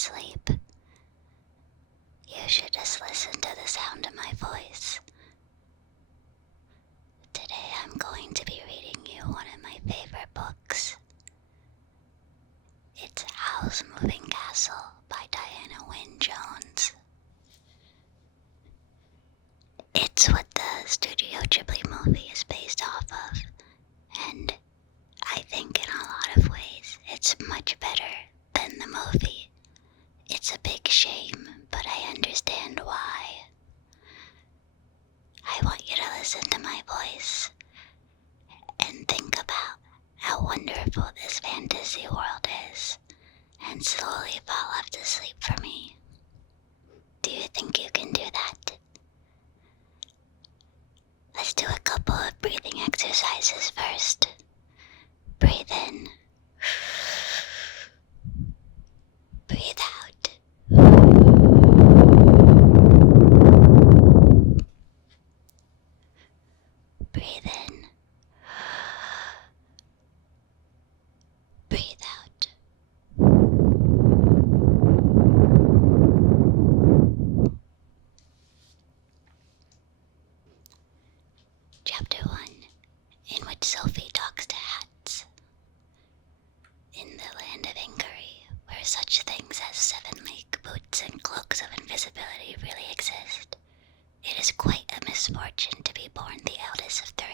sleep. You should just listen to the sound of my voice. Today I'm going to be reading you one of my favorite books. It's Howl's Moving Castle by Diana Wynne Jones. It's what the Studio Ghibli movie is based off of, and I think in a lot of ways it's much better than the movie. It's a big shame, but I understand why. I want you to listen to my voice and think about how wonderful this fantasy world is, and slowly fall off to sleep for me. Do you think you can do that? Let's do a couple of breathing exercises first. Breathe in. Breathe out. Breathe in. Breathe out. Chapter 1, in which Sophie talks to hats. In the land of Inquiry, where such things as 7-league boots and cloaks of invisibility really exist, it is quite a misfortune to be born the eldest of 3.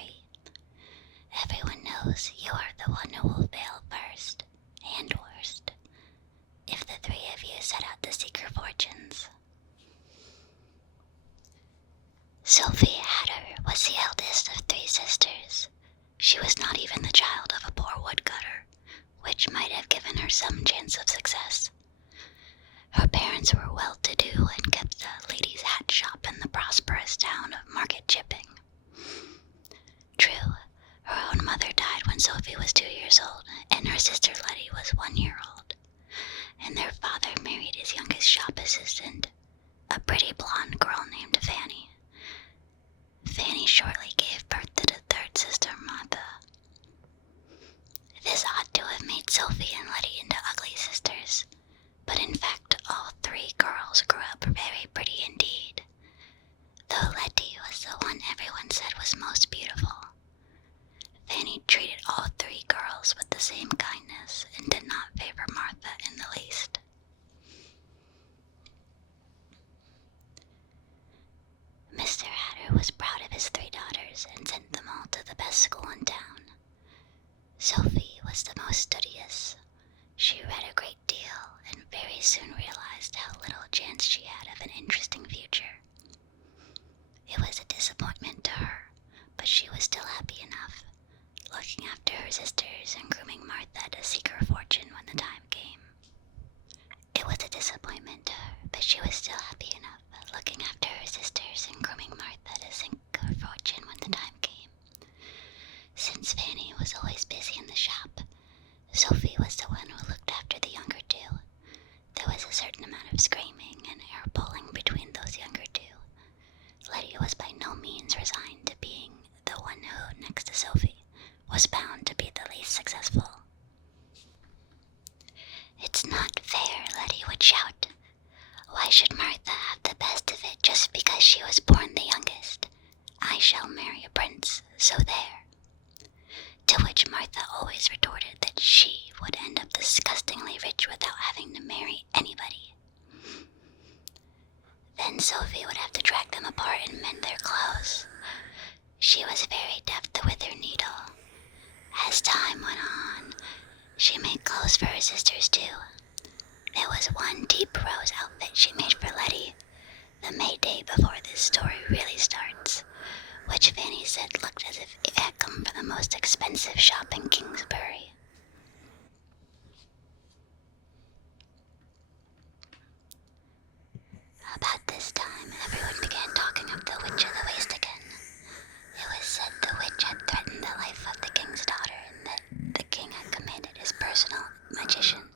Everyone knows you are the one who will fail first, and worst, if the 3 of you set out to seek your fortunes. Sophie Hatter was the eldest of 3 sisters. She was not even the child of a poor woodcutter, which might have given her some chance of success. Her parents were well-to-do and kept a ladies' hat shop in the prosperous town of Market Chipping. True, her own mother died when Sophie was 2 years old, and her sister Letty was 1 year old, and their father married his youngest shop assistant, a pretty blonde girl named Fanny. Fanny shortly gave birth to the 3rd sister, Martha. This ought to have made Sophie and Letty into ugly sisters, but in fact all 3 girls grew up very pretty indeed, though Letty was the one everyone said was most beautiful. Fanny treated all 3 girls with the same kindness and did not favor Martha in the least. Mr. Hatter was proud of his 3 daughters and sent them all to the best school in town. Sophie was the most studious. She read a great deal and very soon realized how little chance she had of an interesting future. It was a disappointment to her, but she was still happy enough, looking after her sisters and grooming Martha to seek her fortune when the time came. It was a disappointment to her, but she was still happy enough, looking after her sisters and grooming Martha to seek her fortune when the time came. Since Fanny was always busy in the shop, Sophie was the one who looked after the younger 2. There was a certain amount of screaming and hair pulling between those younger 2. Letty was by no means resigned to being the one who, next to Sophie, was bound to be the least successful. "It's not fair," Letty would shout. "Why should Martha have the best of it just because she was born the youngest? I shall marry a prince, so there." To which Martha always retorted that she would end up disgustingly rich without having to marry anybody. Then Sophie would have to drag them apart and mend their clothes. She was very deft with her needle. As time went on, she made clothes for her sisters too. There was one deep rose outfit she made for Letty, the Mayday before this story really starts, which Fanny said looked as if it had come from the most expensive shop in Kingsbury. About this time, everyone began talking of the Witch of the Waste again. It was said the witch had threatened the life of the king's daughter, and that the king had commanded his personal magician,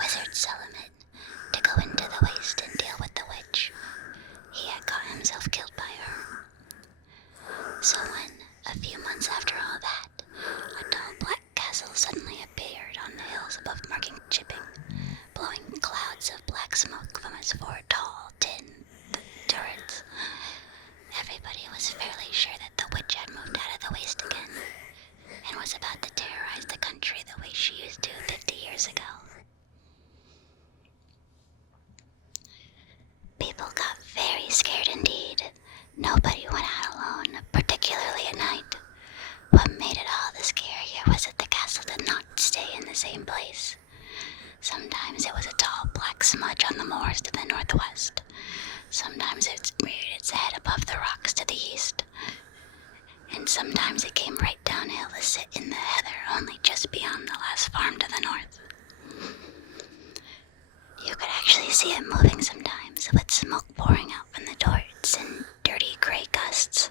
Wizard Suleiman, to go into the waste and deal with the witch. He had got himself killed by her. So when, a few months after all that, a tall black castle suddenly appeared on the hills above Market Chipping, blowing clouds of these 4 tall tin turrets. Everybody was fairly sure that the witch had moved out of the waste again, and was about to terrorize the country the way she used to 50 years ago. People got very scared indeed. Nobody went out alone, particularly at night. What made it all the scarier was that the castle did not stay in the same place. Sometimes it was a tall black smudge on the moors to the northwest. Sometimes it reared its head above the rocks to the east. And sometimes it came right downhill to sit in the heather only just beyond the last farm to the north. You could actually see it moving sometimes, with smoke pouring out from the turrets in dirty gray gusts.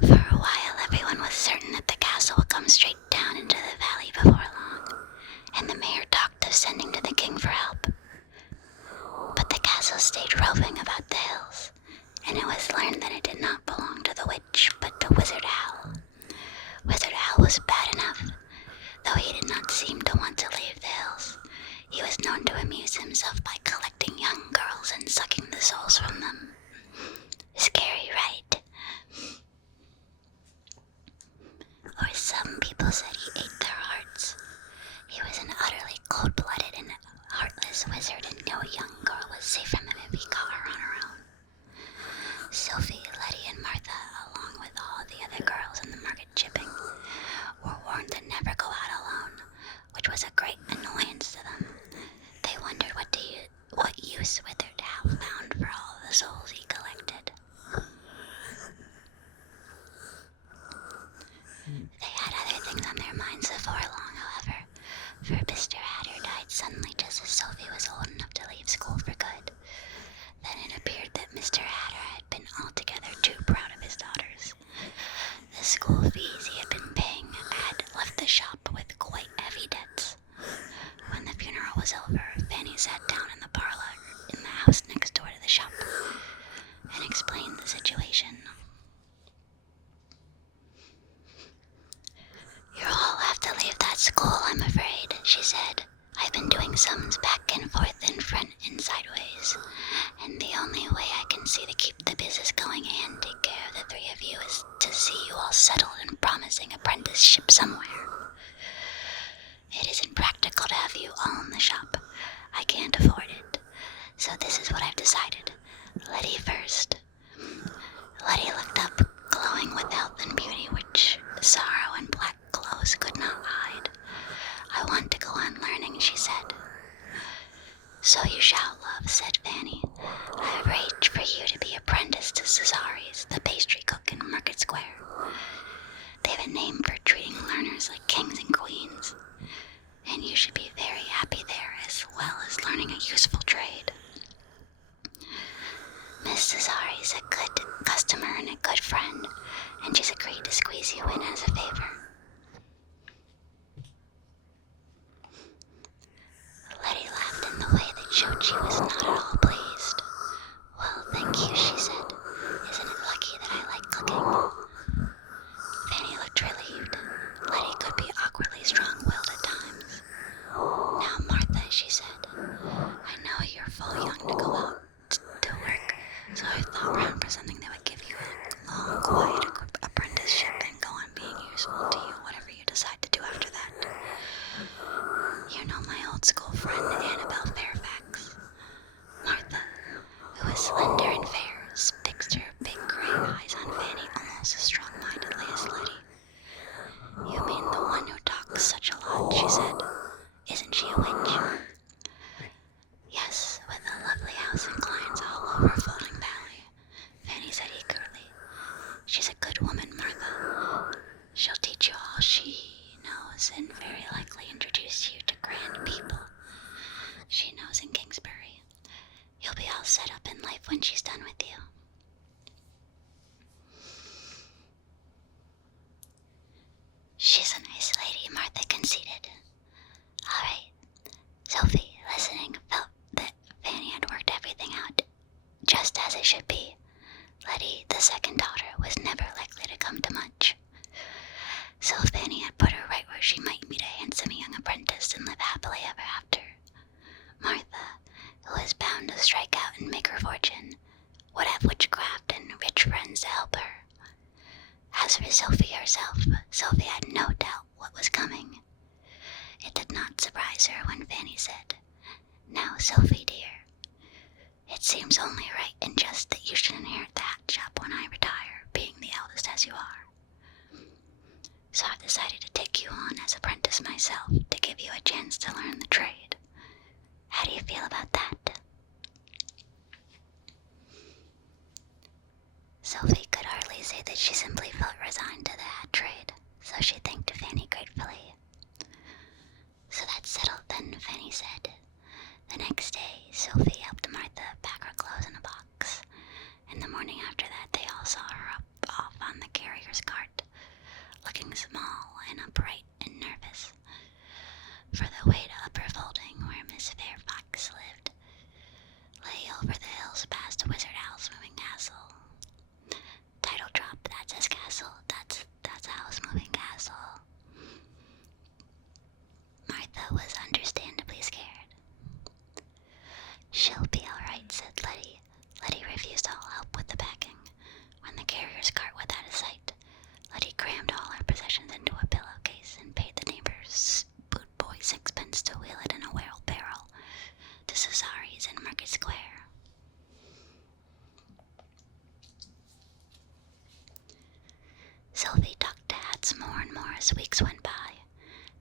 For a while, everyone was certain that the castle would come straight down into the valley before long, and the mayor talked of sending to the king for help. But the castle stayed roving about the hills, and it was learned that it did not belong to the witch, but to Wizard Howl. Wizard Howl was bad enough, though he did not seem to want to leave the hills. He was known to amuse himself by collecting young girls and sucking the souls from them. Scary, right? Or some people said he ate their hearts. He was an utterly cold-blooded and heartless wizard, and no young girl was safe from him if he caught her on her own. Sophie, Letty, and Martha, along with all the other girls in the market chipping, were warned to never go out alone, which was a great annoyance to them. They wondered what use Wizard Howl found for all the souls he collected. They had other things on their minds before long, however, for Mr. Hatter died suddenly just as Sophie was old enough to leave school for good. Then it appeared that Mr. Hatter had been altogether too proud of his daughters. The school fees he had been paying had left the shop with quite heavy debts. When the funeral was over, Fanny sat down in the parlor in the house next door to the shop and explained the situation. "You'll all have to leave that school, I'm afraid," she said. "I've been doing sums back and forth in front and sideways, and the only way I can see to keep the business going and take care of the 3 of you is to see you all settled and promising apprenticeships somewhere. It isn't practical to have you all in the shop. I can't afford it. So this is what I've decided. Letty first." Letty looked up, glowing with health and beauty, which sorrow and black clothes could not hide. "I want to go on learning," she said. "So you shall, love," said Fanny. "I've arranged for you to be apprenticed to Cesare's, the pastry cook in Market Square. They've a name for treating learners like kings and queens, and you should be very happy there as well as learning a useful trade. Miss Cesare's a good customer and a good friend, and she's agreed to squeeze you in as a favor." Letty laughed in the way that showed she was not at all pleased. "Well, thank you," she said. "Isn't it lucky that I like cooking?" Fanny looked relieved. Letty could be awkwardly strong-willed at times. "Now, Martha," she said, "I know you're full young to go out to work, so I thought round for something that would give you a long, quiet apprenticeship and go on being useful to you, whatever you decide to do after that. You know my old school friend, Annabelle Fairfax?" Martha, who was slender and fair, fixed her big gray eyes on Fanny almost as strong-mindedly as Letty. "You mean the one who talks such a lot," she said. "Isn't she a witch?" "Yes, with a lovely house and clients all over Floating Valley," Fanny said eagerly. "She's a good woman, Martha. She'll teach you all she knows and very likely introduce you to grand people she knows in Kingsbury. You'll be all set up in life when she's done with you." "She's a nice lady," Martha conceded. All right. Sophie, listening, felt that Fanny had worked everything out just as it should be. Letty, the second daughter, was never likely to come to much. So Fanny had put her right where she might meet a handsome young apprentice and live happily ever after. Sophie, dear, it seems only right and just that you should inherit the hat shop when I retire, being the eldest as you are. So I've decided to take you on as apprentice myself to give you a chance to learn the trade. How do you feel about that? Sophie could hardly say that she simply felt resigned to the hat trade, so she thanked Fanny gratefully. So that's settled then, Fanny said. The next day, Sophie helped Martha pack her clothes in a box, and the morning after that they all saw her off on the carrier's cart, looking small and upright and nervous. For the way to Upper Folding, where Miss Fairfax lived, lay over the hills past Wizard Owl's moving castle. Title drop, that's his castle, that's Owl's moving castle. Martha was understandably scared. She'll be all right, said Letty. Letty refused all help with the packing. When the carrier's cart was out of sight, Letty crammed all her possessions into a pillowcase and paid the neighbor's boot boy 6 pence to wheel it in a wheelbarrow to Cesari's in Market Square. Sylvie talked to hats more and more as weeks went by.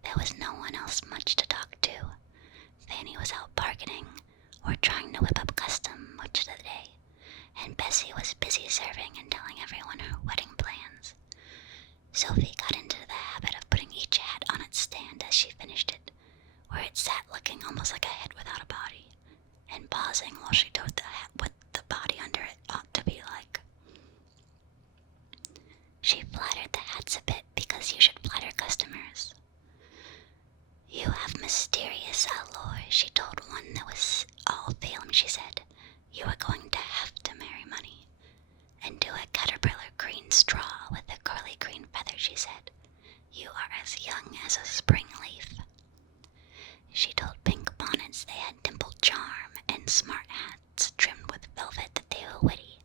There was no one else much to talk to. Fanny was out bargaining or trying to whip up custom much of the day, and Bessie was busy serving and telling everyone her wedding plans. Sophie got into the habit of putting each hat on its stand as she finished it, where it sat looking almost like a head without a body, and pausing while she told the hat what the body under it ought to be like. She flattered the hats a bit because you should flatter customers. You have mysterious allure, she told one that was all film. She said, you are going to have to marry money. And do a caterpillar green straw with a curly green feather, she said. You are as young as a spring leaf. She told pink bonnets they had dimpled charm and smart hats trimmed with velvet that they were witty.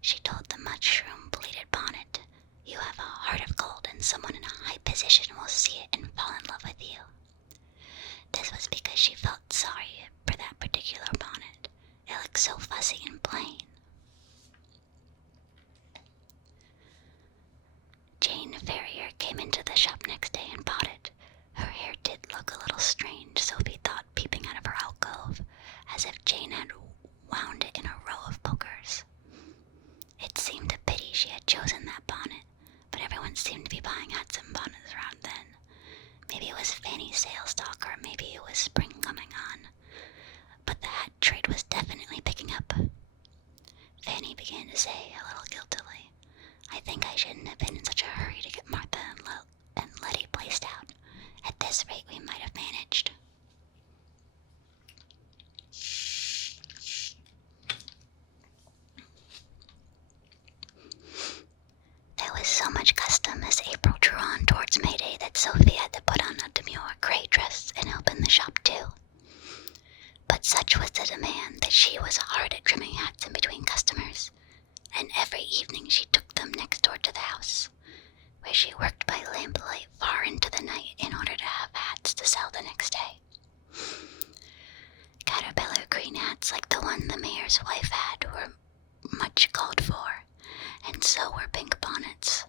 She told the mushroom pleated bonnet, you have a heart of gold and someone in a high position will see it and fall in love with you. This was because she felt sorry for that particular bonnet. It looked so fussy and plain. Jane Ferrier came into the shop next day and bought it. Her hair did look a little strange, Sophie thought, peeping out of her alcove, as if Jane had wound it in a row of pokers. It seemed a pity she had chosen that bonnet, but everyone seemed to be buying hats and bonnets around then. Maybe it was Fanny's sales talk, or maybe it was spring coming on. But the hat trade was definitely picking up. Fanny began to say, a little guiltily, I think I shouldn't have been in such a hurry to get Martha and Letty placed out. At this rate, we might have managed. There was so much custom as April drew on towards Mayday that Sophie had to put on a demure gray dress and help in the shop too. But such was the demand that she was hard at trimming hats in between customers, and every evening she took them next door to the house, where she worked by lamplight far into the night in order to have hats to sell the next day. Caterpillar green hats like the one the mayor's wife had were much called for, and so were pink bonnets.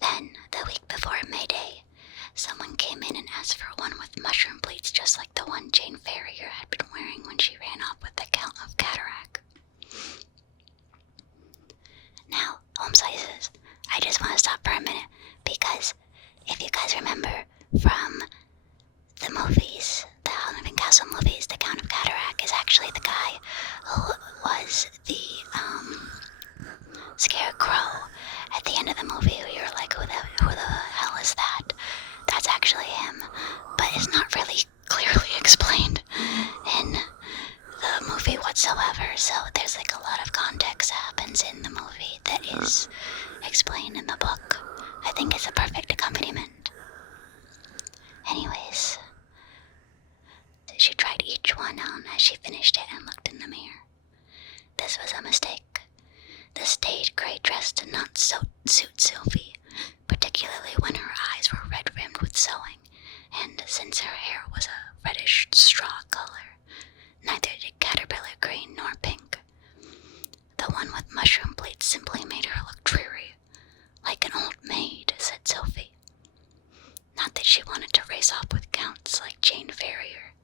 Then, the week before Mayday, someone came in and asked for one with mushroom pleats just like the one Jane Ferrier had been wearing when she ran off with the Count of Cataract. Now, home slices, I just want to stop for a minute, because if you guys remember from the movies, the Halloween Castle movies, the Count of Cataract is actually the guy who was the Scarecrow at the end of the movie, who you're like, who the hell is that? That's actually him, but it's not really clearly explained in the movie whatsoever, so there's like a lot of context that happens in the movie that is explained in the book. I think it's a perfect accompaniment. Anyways, she tried each one on as she finished it and looked in the mirror. This was a mistake. The staid gray dress did not suit Sophie, particularly when her eyes were red-rimmed with sewing, and since her hair was a reddish straw color. Not that she wanted to race off with counts like Jane Ferrier,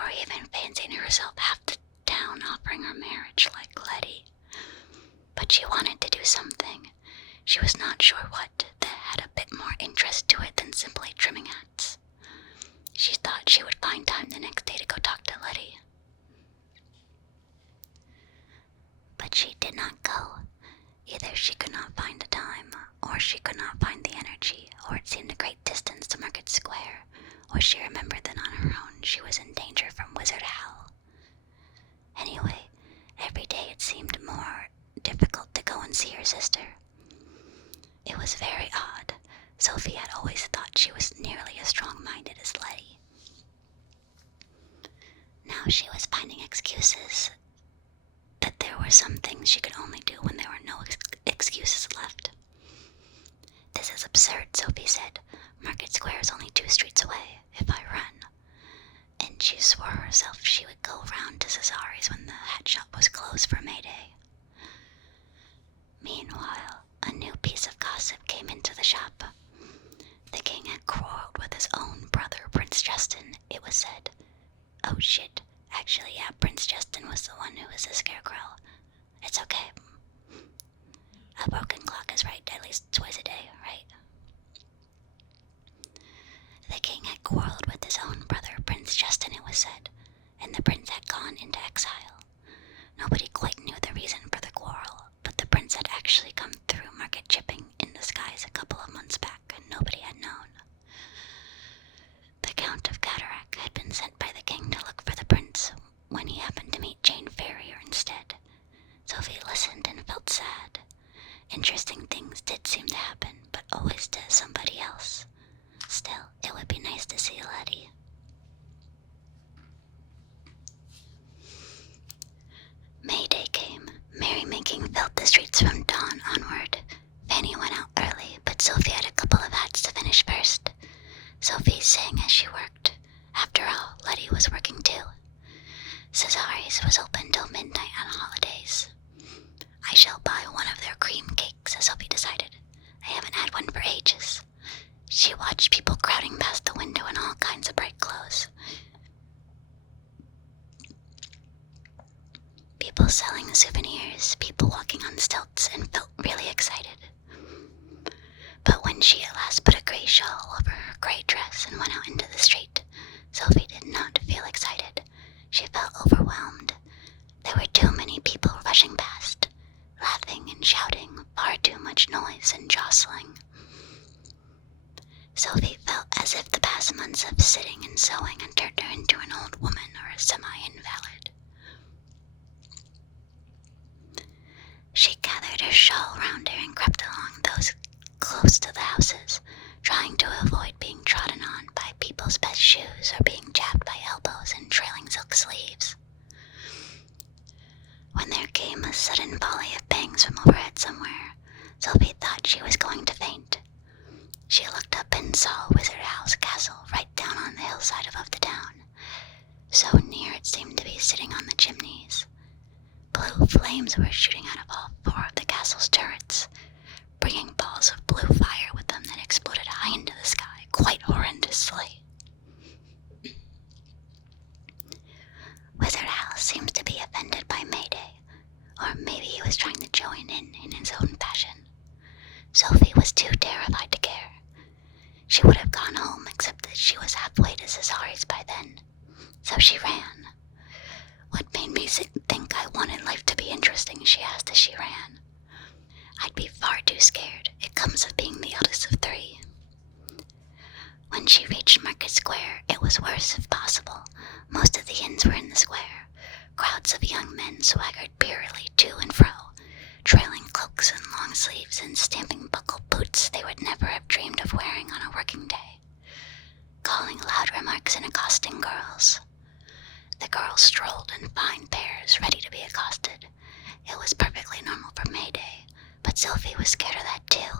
or even fancying herself half the town offering her marriage like Letty. But she wanted to do something. She was not sure what, that had a bit more interest to it than simply trimming hats. She thought she would find time the next day to go talk to Letty. But she did not go. Either she could not find the time, or she could not find the energy, or it seemed a great distance to Market Square, or she remembered that on her own she was in danger from Wizard Howl. Anyway, every day it seemed more difficult to go and see her sister. It was very odd. Sophie had always thought she was nearly as strong-minded as Letty. Now she was finding excuses that there were some things she could only do when there were no excuses left. This is absurd, Sophie said. Market Square is only 2 streets away, if I run. And she swore herself she would go round to Cesari's when the hat shop was closed for Mayday. Meanwhile, a new piece of gossip came into the shop. The king had quarreled with his own brother, Prince Justin, it was said. Oh shit, actually, yeah, Prince Justin was the one who was the scarecrow. It's okay. A broken clock is right at least twice a day, right? The king had quarreled with his own brother, Prince Justin, it was said, and the prince had gone into exile. Nobody quite knew the reason for the quarrel, but the prince had actually come through market chipping in disguise a couple of months back, and nobody had known. The Count of Cataract had been sent by the king to look for the prince when he happened to meet Jane Ferrier instead. Sophie listened and felt sad. Interesting things did seem to happen, but always to somebody else. Still, it would be nice to see Letty. Mayday came. Merrymaking filled the streets from dawn onward. Fanny went out early, but Sophie had a couple of hats to finish first. Sophie sang as she worked. After all, Letty was working too. Cesari's was open till midnight on holidays. I shall buy one of their cream cakes, Sophie decided. I haven't had one for ages. She watched people crowding past the window in all kinds of bright clothes. People selling souvenirs, people walking on stilts, and felt really excited. But when she at last put a gray shawl over her gray dress and went out into the street, Sophie did not feel excited. She felt overwhelmed. There were too many people rushing past, laughing and shouting, far too much noise and jostling. Sophie felt as if the past months of sitting and sewing had turned her into an old woman or a semi-invalid. She gathered her shawl round her and crept along those close to the houses, trying to avoid being trodden on by people's best shoes or being jabbed by elbows and trailing silk sleeves. When there came a sudden volley of bangs from overhead somewhere, Sophie thought she was going to faint. She looked up and saw Wizard Howl's castle right down on the hillside above the town. So near it seemed to be sitting on the chimneys. Blue flames were shooting out of all 4 of the castle's turrets, bringing balls of blue fire with them that exploded high into the sky, quite horrendously. Wizard Howl seems to be offended by Mayday, or maybe he was trying to join in his own fashion. Sophie was too terrified to care. She would have gone home, except that she was halfway to Cesari's by then, so she ran. What made me think I wanted life to be interesting, she asked as she ran. I'd be far too scared. It comes of being the eldest of 3. When she reached Market Square, it was worse if possible. Most of the inns were in the square. Crowds of young men swaggered beerily to and fro, trailing cloaks and long sleeves and stamping buckled boots they would never have dreamed of wearing on a working day, calling loud remarks and accosting girls. The girls strolled in fine pairs, ready to be accosted. It was perfectly normal for Mayday, but Sophie was scared of that too.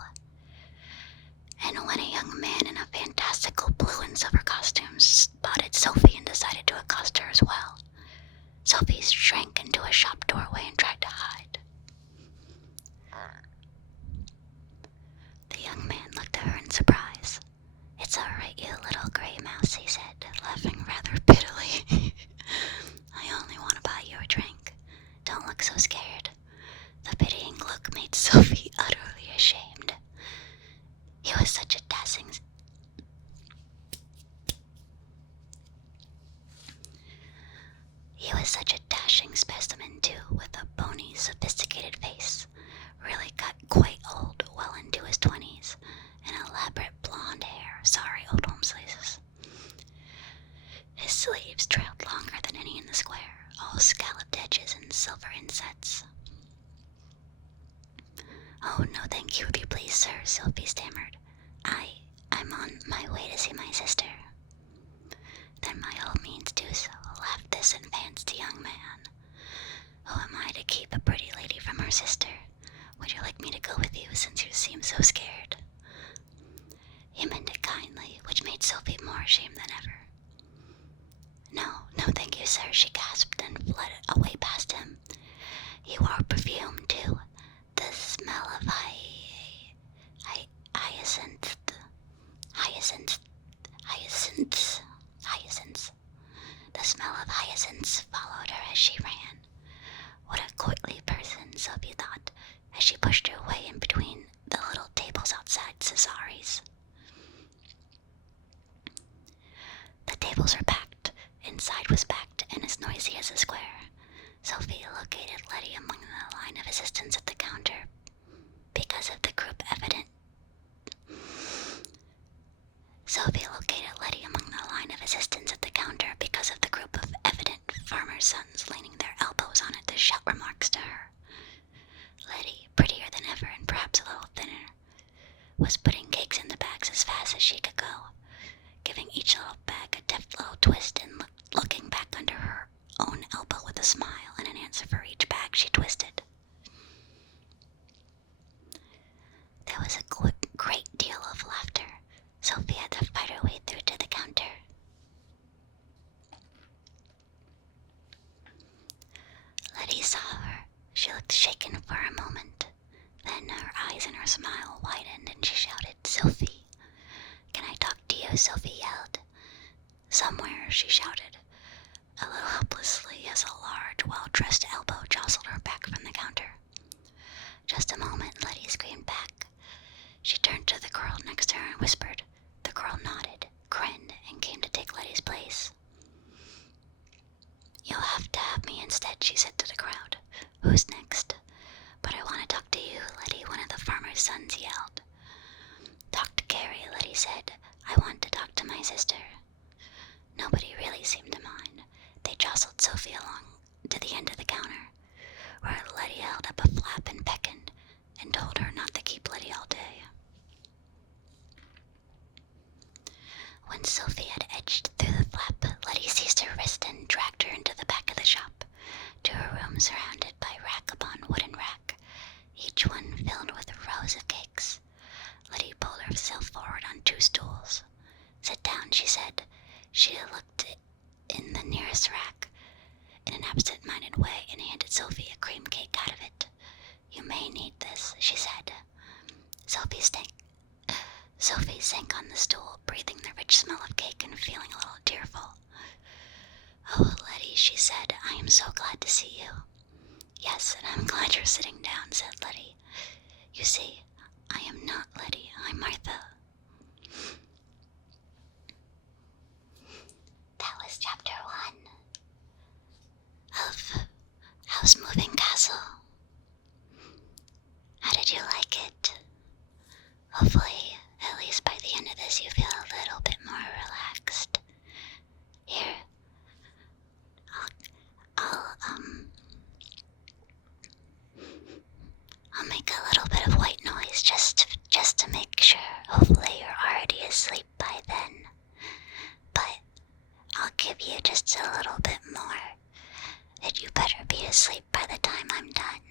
And when a young man in a fantastical blue and silver costume spotted Sophie and decided to accost her as well, Sophie shrank into a shop doorway and tried to hide. The young man looked at her in surprise. It's all right, right, you little gray mouse, he said, laughing rather bitterly. I only want to buy you a drink. Don't look so scared. The pitying look made Sophie utterly ashamed. He was such a dashing specimen, too, with a bony, sophisticated face, really got quite old, well into his 20s, and elaborate blonde hair. Sorry, old home slices. His sleeves trailed longer than any in the square, all scalloped edges and silver insets. Oh, no thank you, if you please, sir, Sophie stammered. I'm on my way to see my sister. Then by all means do so, laughed this advanced young man. Who am I to keep a pretty lady from her sister? Would you like me to go with you, since you seem so scared? He meant it kindly, which made Sophie more ashamed than ever. No, thank you, sir, she gasped and fled away past him. You are perfumed, too. The smell of hyacinths. The smell of hyacinths followed her as she ran. What a courtly person, Sophie thought, as she pushed her way in between the little tables outside Cesari's. The tables were packed, inside was packed, and as noisy as a square. Sophie located Letty among the line of assistants at the counter because of the group of evident farmers' sons leaning their elbows on it to shout remarks to her. Letty, prettier than ever and perhaps a little thinner, was putting cakes in the bags as fast as she could go, giving each little bag a deft little twist and looking back under her own elbow with a smile and an answer for each bag she twisted. There was a great deal of laughter. Sophie had to fight her way through to the counter. Letty saw her. She looked shaken for a moment. Then her eyes and her smile widened and she shouted, "Sophie! Can I talk to you?" Sophie yelled. "Somewhere," she shouted, a little helplessly as a large, well-dressed elbow jostled her back from the counter. "Just a moment," Letty screamed back. She turned to the girl next to her and whispered. The girl nodded, grinned, and came to take Letty's place. "You'll have to have me instead," she said to the crowd. "Who's next?" "But I want to talk to you, Letty," one of the farmer's sons yelled. "Talk to Carrie," Letty said. "I want to talk to my sister." Nobody really seemed to mind. They jostled Sophie along to the end of the counter, where Letty held up a flap and beckoned, and told her not to keep Letty all day. When Sophie had edged through the flap, Letty seized her wrist and dragged her into the back of the shop, to a room surrounded by rack upon wooden rack, each one filled with rows of cakes. Letty pulled herself forward on 2 stools. "Sit down," she said. She looked in the nearest rack in an absent-minded way and handed Sophie a cream cake out of it. "You may need this," she said. Sophie sank on the stool, breathing the rich smell of cake and feeling a little tearful. "Oh, Letty," she said, "I am so glad to see you." "Yes, and I'm glad you're sitting down," said Letty. "You see, I am not Letty, I'm Martha." That was chapter 1 of House Moving Castle. How did you like it? Hopefully, at least by the end of this, you feel a little bit more relaxed. Here, I'll make a little bit of white noise just to make sure. Hopefully you're already asleep by then. But I'll give you just a little bit more, that you better be asleep by the time I'm done.